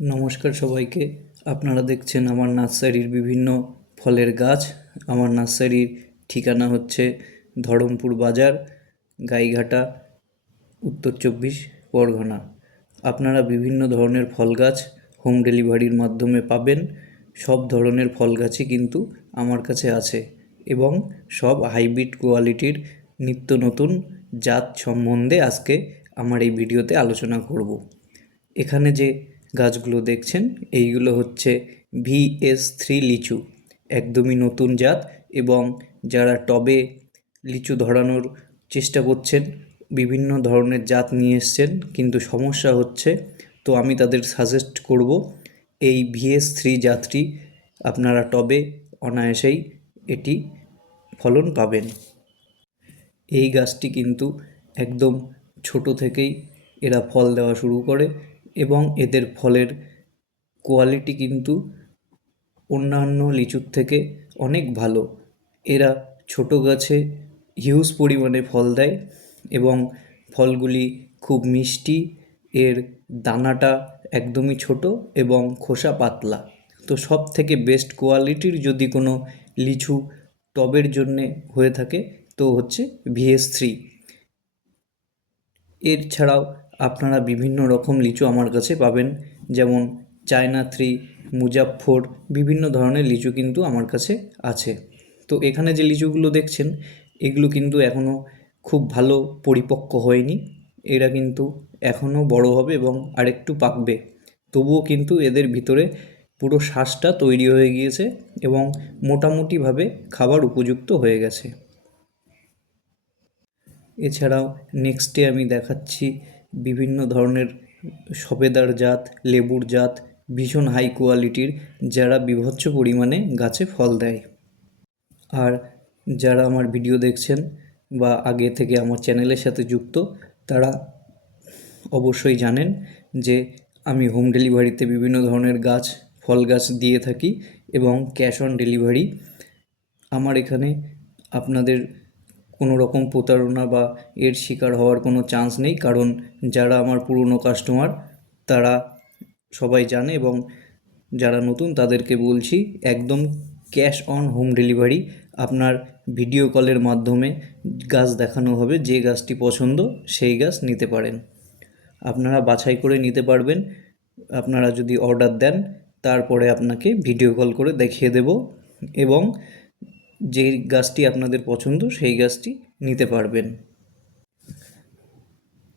নমস্কার সবাইকে। আপনারা দেখছেন আমার নার্সারির বিভিন্ন ফলের গাছ। আমার নার্সারির ঠিকানা হচ্ছে ধরমপুর বাজার, গাইঘাটা, উত্তর চব্বিশ, পরগনা। আপনারা বিভিন্ন ধরনের ফল গাছ হোম ডেলিভারির মাধ্যমে পাবেন। সব ধরনের ফল গাছই কিন্তু আমার কাছে আছে এবং সব হাইব্রিড কোয়ালিটির নিত্য নতুন জাত সম্বন্ধে আজকে আমার এই ভিডিওতে আলোচনা করব। এখানে যে গাছগুলো দেখছেন? এইগুলো হচ্ছে ভিএস থ্রি লিচু, একদমই নতুন জাত এবং যারা টবে লিচু ধরানোর চেষ্টা করছেন, বিভিন্ন ধরনের জাত নিয়ে এসছেন, কিন্তু সমস্যা হচ্ছে, তো আমি তাদের সাজেস্ট করব, এই ভিএস থ্রি জাতটি আপনারা টবে অনায়াসেই এটি ফলন পাবেন। এই গাছটি কিন্তু একদম ছোট থেকেই এরা ফল দেওয়া শুরু করে এবং এদের ফলের কোয়ালিটি কিন্তু অন্যান্য লিচুর থেকে অনেক ভালো। এরা ছোট গাছে হিউজ পরিমাণে ফল দেয় এবং ফলগুলি খুব মিষ্টি, এর দানাটা একদমই ছোট এবং খোসা পাতলা। তো সব থেকে বেস্ট কোয়ালিটির যদি কোনো লিচু টবের জন্যে হয়ে থাকে, তো হচ্ছে ভিএস থ্রি এর ছাড়াও আপনারা বিভিন্ন রকম লিচু আমার কাছে পাবেন। যেমন চায়না থ্রি, মুজাফফর, বিভিন্ন ধরনের লিচু কিন্তু আমার কাছে আছে। তো এখানে যে লিচুগুলো দেখছেন, এগুলো কিন্তু এখনও খুব ভালো পরিপক্ক হয়নি। এরা কিন্তু এখনও বড় হবে এবং আরেকটু পাকবে। তবুও কিন্তু এদের ভিতরে পুরো শ্বাসটা তৈরি হয়ে গিয়েছে এবং মোটামুটিভাবে খাবার উপযুক্ত হয়ে গেছে। এছাড়াও নেক্সটে আমি দেখাচ্ছি বিভিন্ন ধরনের সবেদার জাত, লেবুর জাত, ভীষণ হাই কোয়ালিটির যারা বিভৎস পরিমাণে গাছে ফল দেয়। আর যারা আমার ভিডিও দেখছেন বা আগে থেকে আমার চ্যানেলের সাথে যুক্ত, তারা অবশ্যই জানেন যে আমি হোম ডেলিভারিতে বিভিন্ন ধরনের গাছ, ফল গাছ দিয়ে থাকি এবং ক্যাশ অন ডেলিভারি আমার এখানে আপনাদের কোনো রকম প্রতারণা বা এর শিকার হওয়ার কোনো চান্স নেই। কারণ যারা আমার পুরনো কাস্টমার তারা সবাই জানে এবং যারা নতুন, তাদেরকে বলছি, একদম ক্যাশ অন হোম ডেলিভারি আপনার ভিডিও কলের মাধ্যমে গাছ দেখানো হবে, যে গাছটি পছন্দ, সেই গাছ নিতে পারেন। আপনারা বাছাই করে নিতে পারবেন। আপনারা যদি অর্ডার দেন, তারপরে আপনাকে ভিডিও কল করে দেখিয়ে দেব এবং যে গাছটি আপনাদের পছন্দ, সেই গাছটি নিতে পারবেন।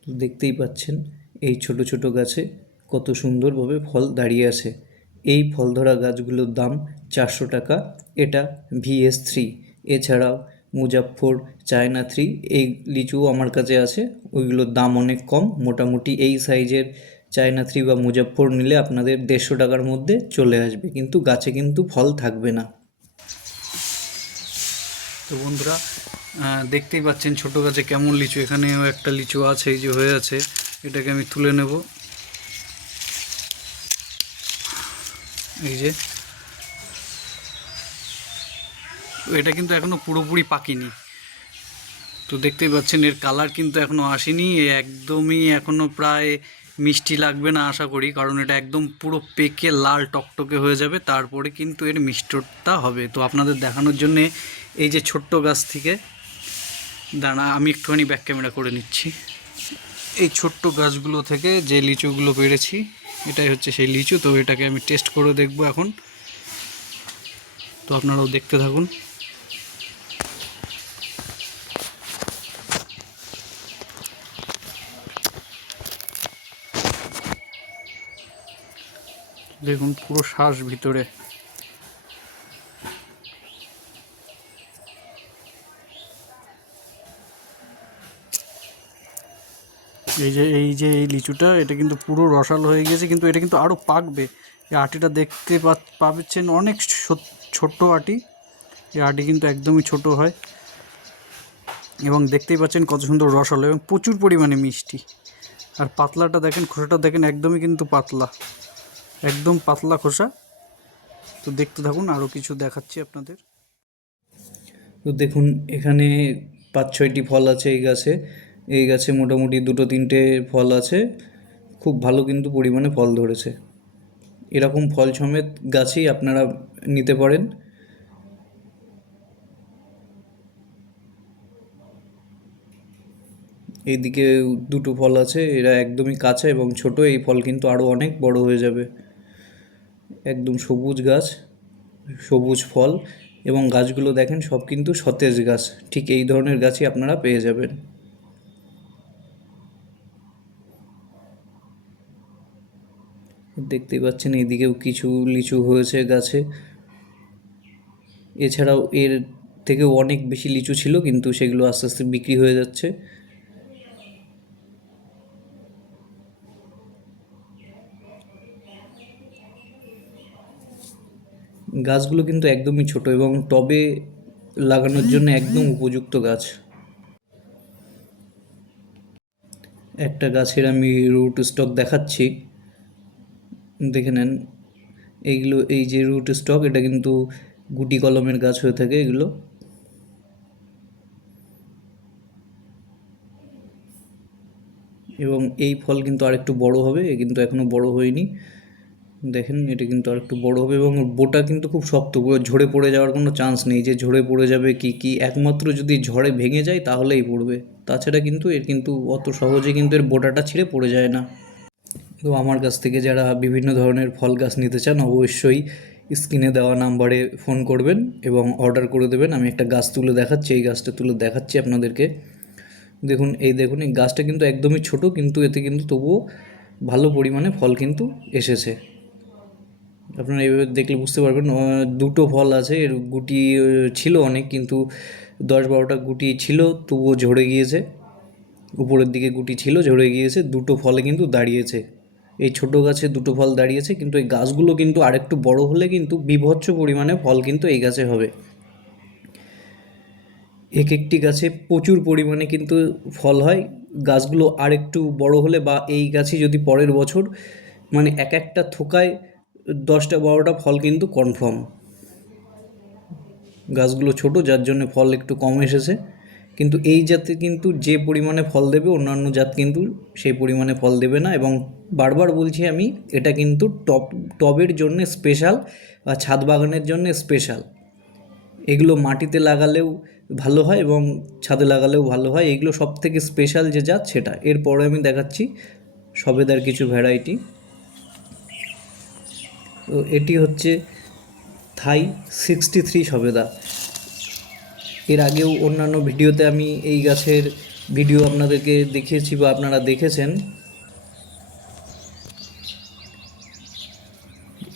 তো দেখতেই পাচ্ছেন, এই ছোট ছোট গাছে কত সুন্দরভাবে ফল দাঁড়িয়ে আছে। এই ফল ধরা গাছগুলোর দাম চারশো টাকা, এটা ভিএস থ্রি। এছাড়াও মুজাফফর চায়না থ্রি, এই লিচুও আমার কাছে আছে, ওইগুলোর দাম অনেক কম। মোটামুটি এই সাইজের চায়না থ্রি বা মুজাফফর নিলে আপনাদের দেড়শো টাকার মধ্যে চলে আসবে, কিন্তু গাছে কিন্তু ফল থাকবে না। তো বন্ধুরা দেখতেই পাচ্ছেন ছোট গাছে কেমন লিচু। এখানেও একটা লিচু আছে, এই যে হয়ে আছে। এটাকে আমি তুলে নেব। এই যে। এটা কিন্তু এখনও পুরোপুরি পাকেনি। তো দেখতেই পাচ্ছেন, এর কালার কিন্তু এখনও আসেনি। একদমই এখনও প্রায় মিষ্টি লাগবে না আশা করি, কারণ এটা একদম পুরো পেকে লাল টকটকে হয়ে যাবে, তারপরে কিন্তু এর মিষ্টটা হবে। তো আপনাদের দেখানোর জন্যে এই যে ছোট্ট গাছ থেকে, দাঁড়া, আমি একটুখানি ব্যাক ক্যামেরা করে নিচ্ছি। এই ছোট্ট গাছগুলো থেকে যে লিচুগুলো পেরেছি, এটাই হচ্ছে সেই লিচু, তো এটাকে আমি টেস্ট করে দেখব এখন। তো আপনারাও দেখতে থাকুন। দেখুন, পুরো শ্বাস ভিতরে। এই যে এই যে, এই লিচুটা, এটা কিন্তু পুরো রসালো হয়ে গেছে কিন্তু এটা কিন্তু আরও পাকবে। এই আটিটা দেখতে পাচ্ছেন অনেক ছোট্ট আটি। এই আটি কিন্তু একদমই ছোট হয়। এবং দেখতেই পাচ্ছেন কত সুন্দর রসালো এবং প্রচুর পরিমাণে মিষ্টি। আর পাতলাটা দেখেন, খোসাটা দেখেন একদমই কিন্তু পাতলা। একদম পাতলা খোসা। তো দেখতে থাকুন আরও কিছু দেখাচ্ছি আপনাদের। তো দেখুন, এখানে পাঁচ, ছয়টি ফল আছে এই গাছে। এই গাছে মোটামুটি দুটো, তিনটে ফল আছে। খুব ভালো কিন্তু পরিমাণে ফল ধরেছে। এরকম ফল সমেত গাছেই আপনারা নিতে পারেন। এইদিকে দুটো ফল আছে, এরা একদমই কাঁচা এবং ছোট। এই ফল কিন্তু আরও অনেক বড় হয়ে যাবে। একদম সবুজ গাছ, সবুজ ফল এবং গাছগুলো দেখেন সব কিন্তু সতেজ গাছ। ঠিক এই ধরনের গাছই আপনারা পেয়ে যাবেন। দেখতেই পাচ্ছেন এইদিকেও কিছু লিচু হয়েছে গাছে। এছাড়াও এর থেকেও অনেক বেশি লিচু ছিল, কিন্তু সেগুলো আস্তে আস্তে বিক্রি হয়ে যাচ্ছে। গাছগুলো কিন্তু একদমই ছোট এবং টবে লাগানোর জন্য একদম উপযুক্ত গাছ। একটা গাছের আমি রুট স্টক দেখাচ্ছি। দেখে নেন, এইগুলো, এই যে রুট স্টক এটা কিন্তু গুটি কলমের গাছ হয়ে থাকে এগুলো। এবং এই ফল কিন্তু আরেকটু বড় হবে, কিন্তু এখনও বড় হয়নি। দেখেন, এটা কিন্তু আরেকটু বড় হবে এবং বোটা কিন্তু খুব শক্ত, পুরো ঝরে পড়ে যাওয়ার কোনো চান্স নেই। যে ঝরে পড়ে যাবে কি কি একমাত্র যদি ঝড়ে ভেঙে যায় তাহলেই পড়বে। তাছাড়া কিন্তু এর কিন্তু অত সহজে কিন্তু এর বোটাটা ছিঁড়ে পড়ে যায় না। তো আমার কাছ থেকে যারা বিভিন্ন ধরনের ফল গাছ নিতে চান, অবশ্যই স্ক্রিনে দেওয়া নাম্বারে ফোন করবেন এবং অর্ডার করে দেবেন। আমি একটা গাছ তুলে দেখাচ্ছি, এই গাছটা তুলে দেখাচ্ছি আপনাদেরকে। দেখুন, এই দেখুন, এই গাছটা কিন্তু একদমই ছোট, কিন্তু এতে কিন্তু তবুও ভালো পরিমাণে ফল কিন্তু এসেছে। আপনারা এইভাবে দেখলে বুঝতে পারবেন দুটো ফল আছে, এর গুটি ছিল অনেক কিন্তু দশ বারোটা গুটি ছিল, তবুও ঝরে গিয়েছে। উপরের দিকে গুটি ছিল, ঝরে গিয়েছে, দুটো ফলে কিন্তু দাঁড়িয়েছে। এই ছোট গাছে দুটো ফল দাঁড়িয়েছে, কিন্তু এই গাছগুলো কিন্তু আরেকটু বড় হলে কিন্তু বিভৎস পরিমাণে ফল কিন্তু এই গাছে হবে। এক একটি গাছে প্রচুর পরিমাণে কিন্তু ফল হয়। গাছগুলো আরেকটু বড় হলে বা এই গাছে যদি পরের বছর মানে এক একটা থোকায় দশটা বারোটা ফল কিন্তু কনফার্ম গাছগুলো ছোট, যার জন্য ফল একটু কম এসেছে। কিন্তু এই জাতে কিন্তু যে পরিমাণে ফল দেবে, অন্যান্য জাত কিন্তু সেই পরিমাণে ফল দেবে না। এবং বারবার বলছি আমি, এটা কিন্তু টপ, টবের জন্য স্পেশাল বা ছাদ বাগানের জন্য স্পেশাল এগুলো মাটিতে লাগালেও ভালো হয় এবং ছাদে লাগালেও ভালো হয়। এগুলো সব থেকে স্পেশাল যে জাত, সেটা। এরপরে আমি দেখাচ্ছি সবেদার কিছু ভ্যারাইটি এটি হচ্ছে থাই সিক্সটি থ্রি সবেদা। এর আগেও অন্যান্য ভিডিওতে আমি এই গাছের ভিডিও আপনাদেরকে দেখিয়েছি বা আপনারা দেখেছেন।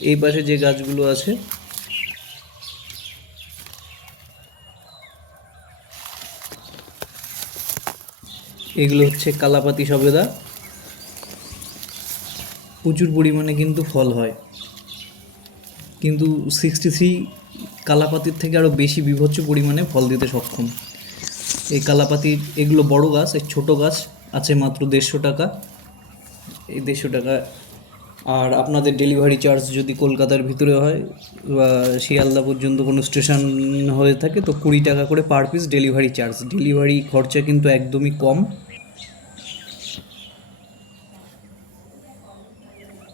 এই পাশে যে গাছগুলো আছে, এগুলো হচ্ছে কালাপাতি সবেদা। প্রচুর পরিমাণে কিন্তু ফল হয়। কিন্তু সিক্সটি থ্রি কালাপাতির থেকে আরও বেশি বিভৎস পরিমাণে ফল দিতে সক্ষম। এই কালাপাতির এগুলো বড় গাছ এই ছোট গাছ আছে মাত্র দেড়শো টাকা। এই দেড়শো টাকা। আর আপনাদের ডেলিভারি চার্জ যদি কলকাতার ভিতরে হয়, বা শিয়ালদা পর্যন্ত কোনো স্টেশন হয়ে থাকে, তো কুড়ি টাকা করে per piece delivery charge delivery খরচা কিন্তু একদমই কম।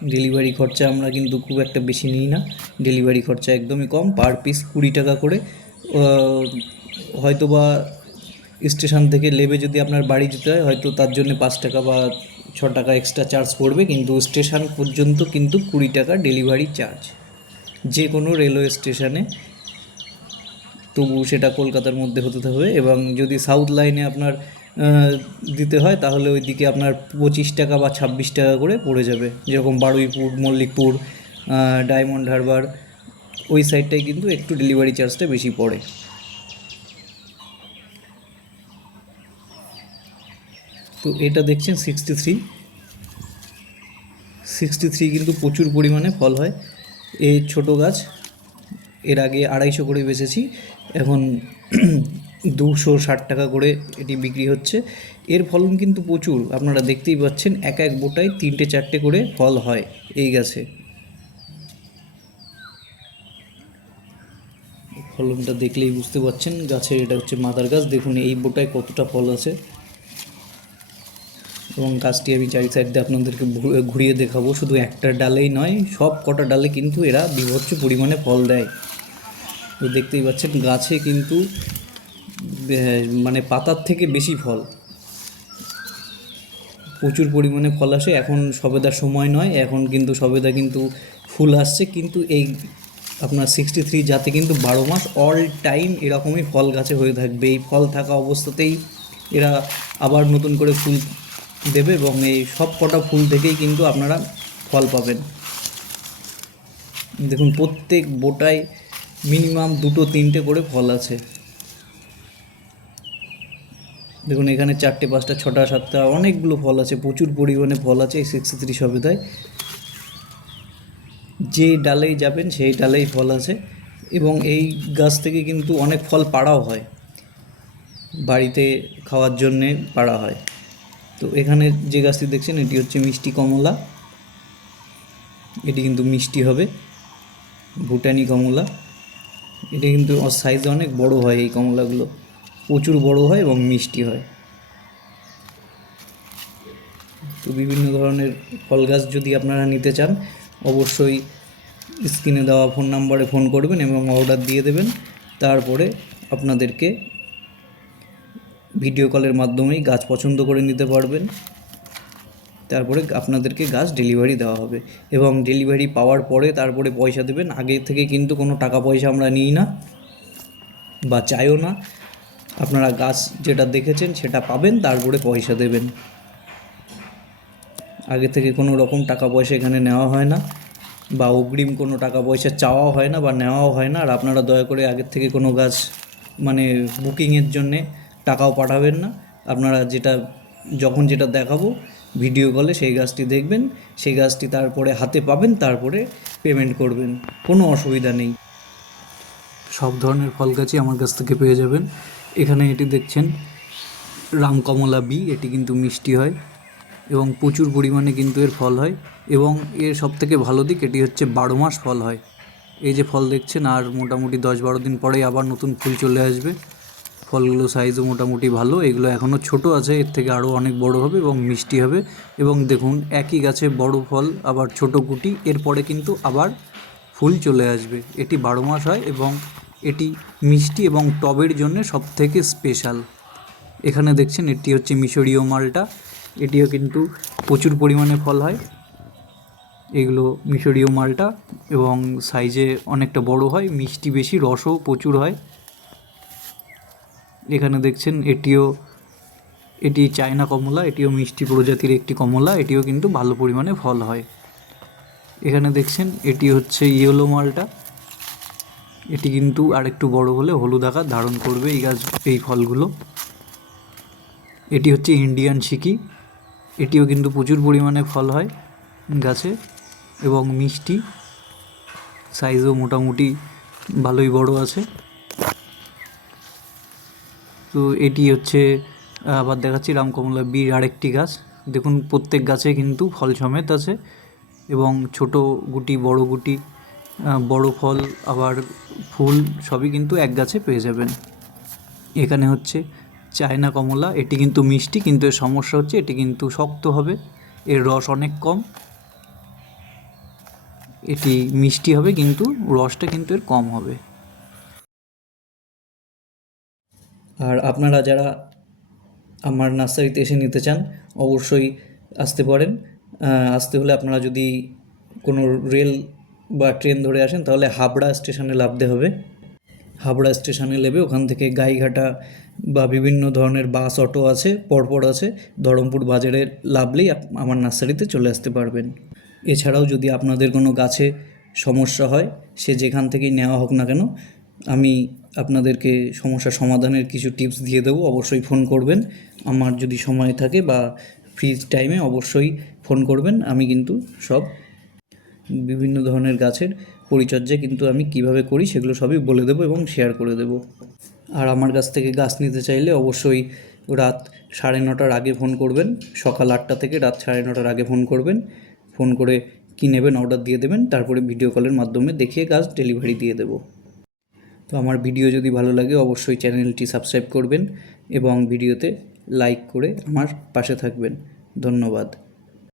ডেলিভারি খরচা আমরা কিন্তু খুব একটা বেশি নিই না। ডেলিভারি খরচা একদমই কম। পার পিস কুড়ি টাকা করে। হয়তো বা স্টেশন থেকে লেবে যদি আপনার বাড়ি যেতে হয়, হয়তো তার জন্য পাঁচ টাকা বা ছ টাকা এক্সট্রা চার্জ পড়বে। কিন্তু স্টেশন পর্যন্ত কিন্তু কুড়ি টাকা ডেলিভারি চার্জ যে কোনো রেলওয়ে স্টেশনে তবু সেটা কলকাতার মধ্যে হতে হবে এবং যদি সাউথ লাইনে আপনার দিতে হয়, তাহলে ওই দিকে আপনার পঁচিশ টাকা বা ছাব্বিশ টাকা করে পড়ে যাবে। যেরকম বারুইপুর, মল্লিকপুর ডায়মন্ড হারবার, ওই সাইডটায় কিন্তু একটু ডেলিভারি চার্জটা বেশি পড়ে। তো এটা দেখছেন সিক্সটি থ্রি সিক্সটি থ্রি কিন্তু প্রচুর পরিমাণে ফল হয়। এই ছোট গাছ, এর আগে আড়াইশো করে বেচেছি। এখন দুশো ষাট টাকা করে এটি বিক্রি হচ্ছে। এর ফলন কিন্তু প্রচুর। আপনারা দেখতেই পাচ্ছেন, এক এক বোটায় তিনটে চারটে করে ফল হয় এই গাছে। ফলনটা দেখলেই বুঝতে পারছেন গাছের এটা হচ্ছে মাদার গাছ। দেখুন, এই বোটায় কতটা ফল আছে। এবং গাছটি আমি চারি সাইড দিয়ে আপনাদেরকে ঘুরিয়ে দেখাবো। শুধু একটা ডালেই নয়, সব কটা ডালে কিন্তু এরা বিভৎস পরিমাণে ফল দেয়। তো দেখতেই পাচ্ছেন, গাছে কিন্তু মানে পাতার থেকে বেশি ফল। প্রচুর পরিমাণে ফল আসে। এখন সবেদার সময় নয়, এখন কিন্তু সবেদা কিন্তু ফুল আসছে। কিন্তু এই আপনার সিক্সটি থ্রি জাতে কিন্তু বারো মাস অল টাইম এরকমই ফল গাছে হয়ে থাকবে। এই ফল থাকা অবস্থাতেই এরা আবার নতুন করে ফুল দেবে এবং এই সব কটা ফুল থেকেই কিন্তু আপনারা ফল পাবেন। দেখুন, প্রত্যেক বোটায় মিনিমাম দুটো, তিনটে করে ফল আছে। দেখুন, এখানে চারটে, পাঁচটা, ছটা, সাতটা, অনেকগুলো ফল আছে, প্রচুর পরিমাণে ফল আছে, এই সিক্সটি থ্রি সবেদায়। যে ডালেই যাবেন, সেই ডালেই ফল আছে এবং এই গাছ থেকে কিন্তু অনেক ফল পাড়াও হয়, বাড়িতে খাওয়ার জন্যে পাড়া হয়। তো এখানে যে গাছটি দেখছেন, এটি হচ্ছে মিষ্টি কমলা। এটি কিন্তু মিষ্টি হবে, ভুটানি কমলা। এটা কিন্তু সাইজে অনেক বড় হয় এই কমলাগুলো। প্রচুর বড় হয় এবং মিষ্টি হয়। তো বিভিন্ন ধরনের ফল গাছ যদি আপনারা নিতে চান, অবশ্যই স্ক্রিনে দেওয়া ফোন নাম্বারে ফোন করবেন এবং অর্ডার দিয়ে দেবেন। তারপরে আপনাদেরকে ভিডিও কলের মাধ্যমেই গাছ পছন্দ করে নিতে পারবেন। তারপরে আপনাদেরকে গাছ ডেলিভারি দেওয়া হবে এবং ডেলিভারি পাওয়ার পরে তারপরে পয়সা দেবেন। আগে থেকে কিন্তু কোনো টাকা পয়সা আমরা নিই না বা চাইও না। আপনারা গাছ যেটা দেখেছেন, সেটা পাবেন, তারপরে পয়সা দেবেন। আগে থেকে কোনো রকম টাকা পয়সা এখানে নেওয়া হয় না, বা অগ্রিম কোনো টাকা পয়সা চাওয়াও হয় না, বা নেওয়াও হয় না, আর আপনারা দয়া করে আগের থেকে কোনো গাছ মানে বুকিংয়ের জন্যে টাকাও পাঠাবেন না। আপনারা যেটা, যখন যেটা দেখাবো ভিডিও কলে সেই গাছটি দেখবেন, সেই গাছটি তারপরে হাতে পাবেন, তারপরে পেমেন্ট করবেন। কোনো অসুবিধা নেই। সব ধরনের ফল গাছই আমার কাছ থেকে পেয়ে যাবেন। এখানে এটি দেখছেন রামকমলা বি, এটি কিন্তু মিষ্টি হয় এবং প্রচুর পরিমাণে কিন্তু এর ফল হয় এবং এর সব থেকে ভালো দিক এটি হচ্ছে বারো মাস ফল হয়। এই যে ফল দেখছেন, আর মোটামুটি দশ বারো দিন পরেই আবার নতুন ফুল চলে আসবে। ফলগুলো সাইজও মোটামুটি ভালো, এগুলো এখনও ছোট আছে, এর থেকে আরও অনেক বড় হবে এবং মিষ্টি হবে। এবং দেখুন, একই গাছে বড় ফল, আবার ছোট কুটি, এরপরে কিন্তু আবার ফুল চলে আসবে। এটি বারো মাস হয় এবং এটি মিষ্টি এবং টবের জন্য সব থেকে স্পেশাল। এখানে দেখছেন এটি হচ্ছে মিশরীয় মালটা। এটিও কিন্তু প্রচুর পরিমাণে ফল হয়। এগুলো মিশরীয় মালটা এবং সাইজে অনেকটা বড় হয়, মিষ্টি বেশি, রসও প্রচুর হয়। এখানে দেখছেন এটিও, এটি চায়না কমলা, এটিও মিষ্টি প্রজাতির একটি কমলা, এটিও কিন্তু ভালো পরিমাণে ফল হয়। এখানে দেখছেন এটি হচ্ছে ইয়েলো মালটা। এটি কিন্তু আরেকটু বড় হলে হলুদ আকার ধারণ করবে এই গাছ, এই ফলগুলো। এটি হচ্ছে ইন্ডিয়ান শিকি এটিও কিন্তু প্রচুর পরিমাণে ফল হয় গাছে এবং মিষ্টি। সাইজও মোটামুটি ভালোই বড় আছে। তো এটি হচ্ছে, আবার দেখাচ্ছি রামকমলা বীর আরেকটি গাছ। দেখুন, প্রত্যেক গাছে কিন্তু ফল সমেত আছে এবং ছোট গুটি, বড় গুটি বড় ফল, আবার ফুল সবই কিন্তু এক গাছে পেয়ে যাবেন। এখানে হচ্ছে চায়না কমলা, এটি কিন্তু মিষ্টি, কিন্তু এর সমস্যা হচ্ছে এটি কিন্তু শক্ত হবে, এর রস অনেক কম। এটি মিষ্টি হবে, কিন্তু রসটা কিন্তু এর কম হবে। আর আপনারা যারা আমার নার্সারিতে এসে নিতে চান, অবশ্যই আসতে পারেন। আসতে হলে আপনারা যদি কোনো রেল বা ট্রেন ধরে আসেন, তাহলে হাবড়া স্টেশনে নামতে হবে। হাবড়া স্টেশনে নেবে ওখান থেকে গাইঘাটা বা বিভিন্ন ধরনের বাস, অটো আছে, পরপর আছে, ধরমপুর বাজারে লাভলেই আমার নার্সারিতে চলে আসতে পারবেন। এছাড়াও যদি আপনাদের কোনো গাছে সমস্যা হয়, সে যেখান থেকেই নেওয়া হোক না কেন, আমি আপনাদেরকে সমস্যা সমাধানের কিছু টিপস দিয়ে দেবো, অবশ্যই ফোন করবেন। আমার যদি সময় থাকে বা ফ্রি টাইমে অবশ্যই ফোন করবেন, আমি কিন্তু সব বিভিন্ন ধরনের গাছের পরিচর্যা কিন্তু আমি কীভাবে করি সেগুলো সবই বলে দেবো এবং শেয়ার করে দেবো। আর আমার কাছ থেকে গাছ নিতে চাইলে অবশ্যই রাত সাড়ে নটার আগে ফোন করবেন, সকাল আটটা থেকে রাত সাড়ে নটার আগে ফোন করবেন ফোন করে কী নেবেন অর্ডার দিয়ে দেবেন, তারপরে ভিডিও কলের মাধ্যমে দেখিয়ে গাছ ডেলিভারি দিয়ে দেবো। তো আমার ভিডিও যদি ভালো লাগে অবশ্যই চ্যানেলটি সাবস্ক্রাইব করবেন এবং ভিডিওতে লাইক করে আমার পাশে থাকবেন। ধন্যবাদ।